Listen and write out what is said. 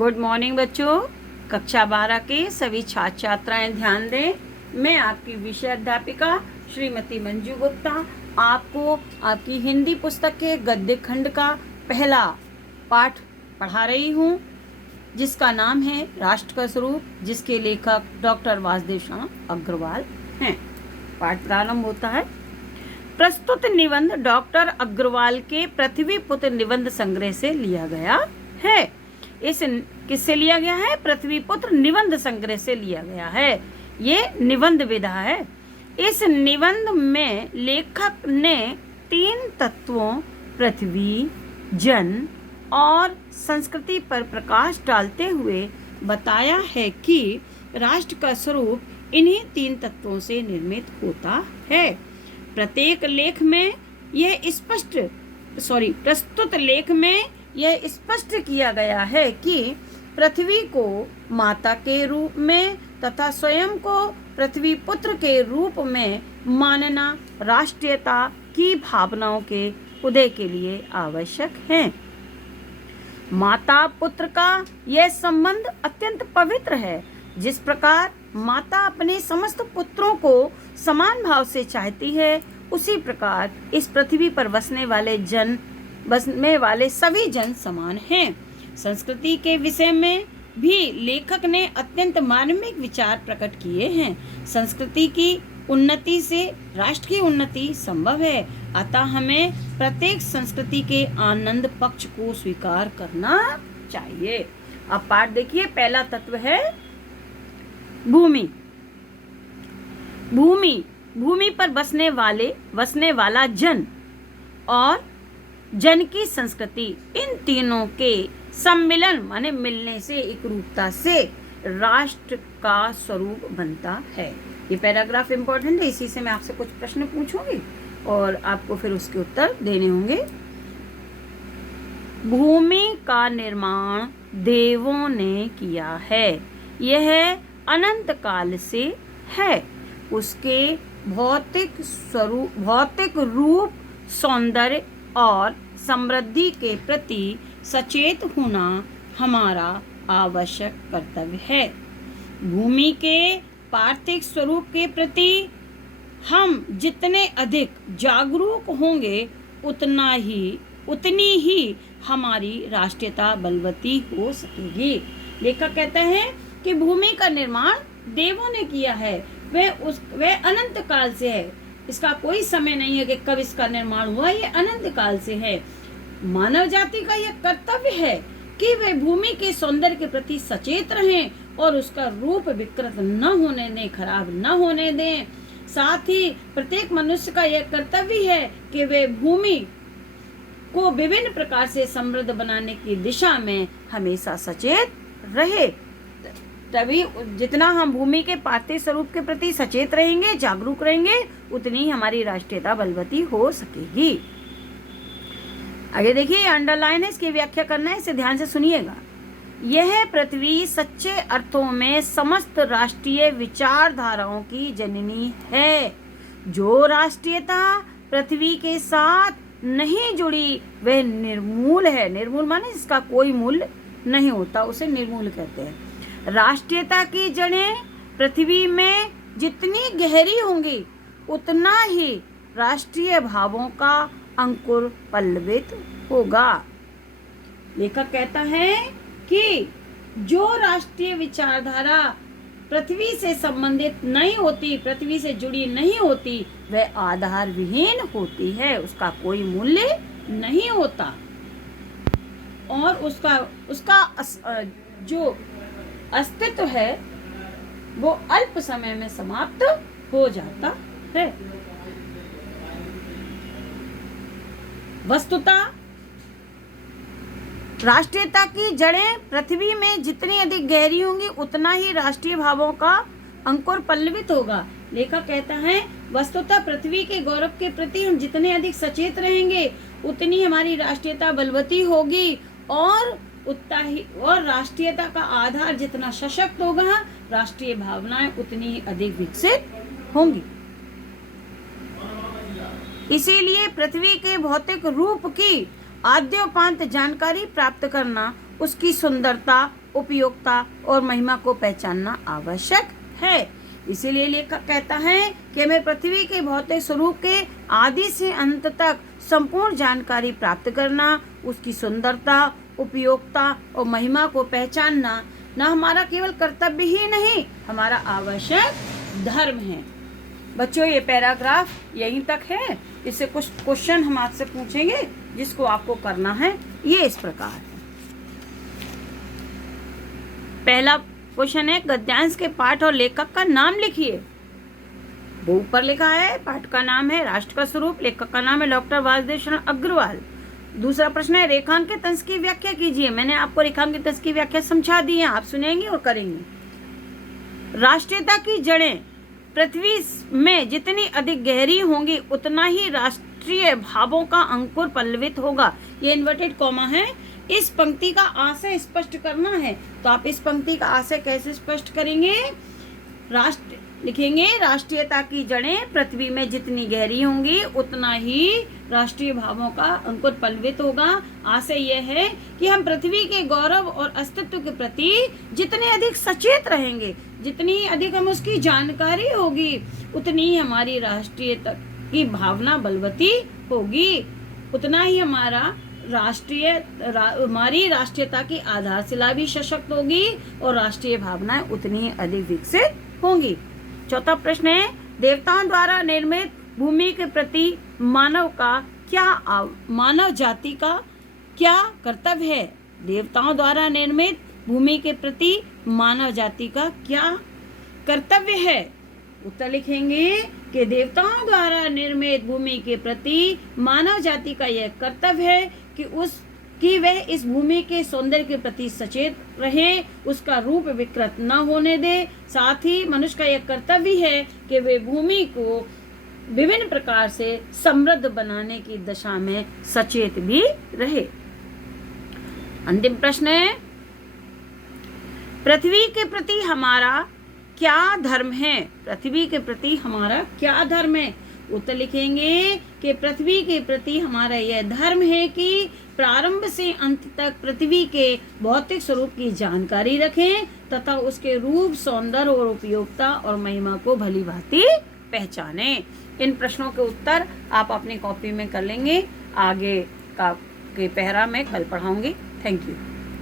Good morning बच्चों। कक्षा 12 के सभी छात्र छात्राएं ध्यान दें। मैं आपकी विषय अध्यापिका श्रीमती मंजू गुप्ता आपको आपकी हिंदी पुस्तक के गद्य खंड का पहला पाठ पढ़ा रही हूँ, जिसका नाम है राष्ट्र का स्वरूप, जिसके लेखक डॉक्टर वासुदेव श्याम अग्रवाल हैं। पाठ प्रारंभ होता है। प्रस्तुत निबंध डॉक्टर अग्रवाल के पृथ्वी पुत्र निबंध संग्रह से लिया गया है। इस किससे लिया गया है? पृथ्वी पुत्र निबंध संग्रह से लिया गया है। ये निबंध विधा है। इस निबंध में लेखक ने 3 तत्वों पृथ्वी, जन और संस्कृति पर प्रकाश डालते हुए बताया है कि राष्ट्र का स्वरूप इन्हीं 3 तत्वों से निर्मित होता है। प्रत्येक लेख में प्रस्तुत लेख में यह स्पष्ट किया गया है कि पृथ्वी को माता के रूप में तथा स्वयं को पृथ्वी पुत्र के रूप में मानना राष्ट्रीयता की भावनाओं के उदय के लिए आवश्यक है। माता पुत्र का यह संबंध अत्यंत पवित्र है। जिस प्रकार माता अपने समस्त पुत्रों को समान भाव से चाहती है, उसी प्रकार इस पृथ्वी पर बसने वाले सभी जन समान हैं। संस्कृति के विषय में भी लेखक ने अत्यंत मार्मिक विचार प्रकट किए हैं। संस्कृति की उन्नति से राष्ट्र की उन्नति संभव है, अतः हमें प्रत्येक संस्कृति के आनंद पक्ष को स्वीकार करना चाहिए। अब पाठ देखिए। पहला तत्व है भूमि। भूमि पर बसने वाला जन और जन की संस्कृति, इन तीनों के सम्मिलन माने मिलने से, एक रूपता से राष्ट्र का स्वरूप बनता है। ये पैराग्राफ इंपॉर्टेंट है, इसी से मैं आपसे कुछ प्रश्न पूछूंगी और आपको फिर उसके उत्तर देने होंगे। भूमि का निर्माण देवों ने किया है। यह अनंत काल से है। उसके भौतिक रूप, सौंदर्य और समृद्धि के प्रति सचेत होना हमारा आवश्यक कर्तव्य है। भूमि के पार्थिव स्वरूप के प्रति हम जितने अधिक जागरूक होंगे, उतनी ही हमारी राष्ट्रीयता बलवती हो सकेगी। लेखक कहते हैं कि भूमि का निर्माण देवों ने किया है। वह अनंत काल से है। इसका कोई समय नहीं है कि कब इसका निर्माण हुआ, ये अनंत काल से है। मानव जाति का यह कर्तव्य है कि वे भूमि के सौंदर्य के प्रति सचेत रहें और उसका रूप विकृत न होने दें, खराब न होने दें। साथ ही प्रत्येक मनुष्य का यह कर्तव्य है कि वे भूमि को विभिन्न प्रकार से समृद्ध बनाने की दिशा में हमेशा सचेत रहे। तभी जितना हम भूमि के पार्थिव स्वरूप के प्रति सचेत रहेंगे, जागरूक रहेंगे, उतनी हमारी राष्ट्रीयता बलवती हो सकेगी। आगे देखिए, अंडरलाइन है, इसकी व्याख्या करना है, इसे ध्यान से सुनिएगा। यह पृथ्वी सच्चे अर्थों में समस्त राष्ट्रीय विचारधाराओं की जननी है। जो राष्ट्रीयता पृथ्वी के साथ नहीं जुड़ी वह निर्मूल है। निर्मूल माने जिसका कोई मूल्य नहीं होता, उसे निर्मूल कहते हैं। राष्ट्रीयता की जड़ें पृथ्वी में जितनी गहरी होंगी, उतना ही राष्ट्रीय भावों का अंकुर पल्लवित होगा। लेखक कहता है कि जो राष्ट्रीय विचारधारा पृथ्वी से संबंधित नहीं होती, पृथ्वी से जुड़ी नहीं होती, वह आधार विहीन होती है, उसका कोई मूल्य नहीं होता और उसका जो अस्तित्व है वो अल्प समय में समाप्त हो जाता है। वस्तुतः राष्ट्रीयता की जड़ें पृथ्वी में जितनी अधिक गहरी होंगी, उतना ही राष्ट्रीय भावों का अंकुर पल्लवित होगा। लेखक कहता है, वस्तुतः पृथ्वी के गौरव के प्रति हम जितने अधिक सचेत रहेंगे, उतनी हमारी राष्ट्रीयता बलवती होगी और राष्ट्रीयता का आधार जितना सशक्त होगा, राष्ट्रीय भावनाएं उतनी अधिक विकसित होंगी। इसीलिए पृथ्वी के भौतिक रूप की आद्योपांत जानकारी प्राप्त करना, उसकी सुंदरता उपयोगिता और महिमा को पहचानना आवश्यक है। इसीलिए लेखक कहता है कि हमें पृथ्वी के भौतिक स्वरूप के आदि से अंत तक संपूर्ण जानकारी प्राप्त करना, उसकी सुंदरता, उपयोगिता और महिमा को पहचानना न हमारा केवल कर्तव्य ही नहीं, हमारा आवश्यक धर्म है। बच्चों, ये पैराग्राफ यहीं तक है। इससे कुछ क्वेश्चन हम आपसे पूछेंगे जिसको आपको करना है। ये इस प्रकार है। पहला क्वेश्चन है, गद्यांश के पाठ और लेखक का नाम लिखिए। वो ऊपर लिखा है, पाठ का नाम है राष्ट्र का स्वरूप, लेखक का नाम है डॉक्टर वासुदेव शरण अग्रवाल। दूसरा प्रश्न है, रेखांकित अंश की व्याख्या कीजिए। मैंने आपको रेखांकित अंश की व्याख्या समझा दी है, आप सुनेंगे और करेंगे। राष्ट्रीयता की जड़ें पृथ्वी में जितनी अधिक गहरी होंगी उतना ही राष्ट्रीय भावों का अंकुर पल्लवित होगा। ये इन्वर्टेड कॉमा है। इस पंक्ति का आशय स्पष्ट करना है, तो आप इस पंक्ति का आशय कैसे स्पष्ट करेंगे? लिखेंगे, राष्ट्रीयता की जड़ें पृथ्वी में जितनी गहरी होंगी उतना ही राष्ट्रीय भावों का अंकुर पल्लवित होगा। आशय यह है कि हम पृथ्वी के गौरव और अस्तित्व के प्रति जितने अधिक सचेत रहेंगे, जितनी अधिक हम उसकी जानकारी होगी, उतनी ही हमारी राष्ट्रीयता की भावना बलवती होगी, उतना ही हमारी राष्ट्रीयता की आधारशिला भी सशक्त होगी और राष्ट्रीय भावनाएं उतनी ही अधिक विकसित होंगी। चौथा प्रश्न है, देवताओं द्वारा निर्मित भूमि के प्रति मानव जाति का क्या कर्तव्य है? देवताओं द्वारा निर्मित भूमि के प्रति मानव जाति का क्या कर्तव्य है? उत्तर लिखेंगे कि देवताओं द्वारा निर्मित भूमि के प्रति मानव जाति का यह कर्तव्य है कि वह इस भूमि के सौंदर्य के प्रति सचेत रहे, उसका रूप विकृत न होने दे। साथ ही मनुष्य का यह कर्तव्य है कि वे भूमि को विभिन्न प्रकार से समृद्ध बनाने की दशा में सचेत भी रहे। अंतिम प्रश्न है, पृथ्वी के प्रति हमारा क्या धर्म है? पृथ्वी के प्रति हमारा क्या धर्म है? उत्तर लिखेंगे कि पृथ्वी के प्रति हमारा यह धर्म है कि प्रारंभ से अंत तक पृथ्वी के भौतिक स्वरूप की जानकारी रखें तथा उसके रूप, सौंदर्य और उपयोगिता और महिमा को भली भांति पहचानें। इन प्रश्नों के उत्तर आप अपनी कॉपी में कर लेंगे। आगे के पैरा में कल पढ़ाऊंगी। Thank you.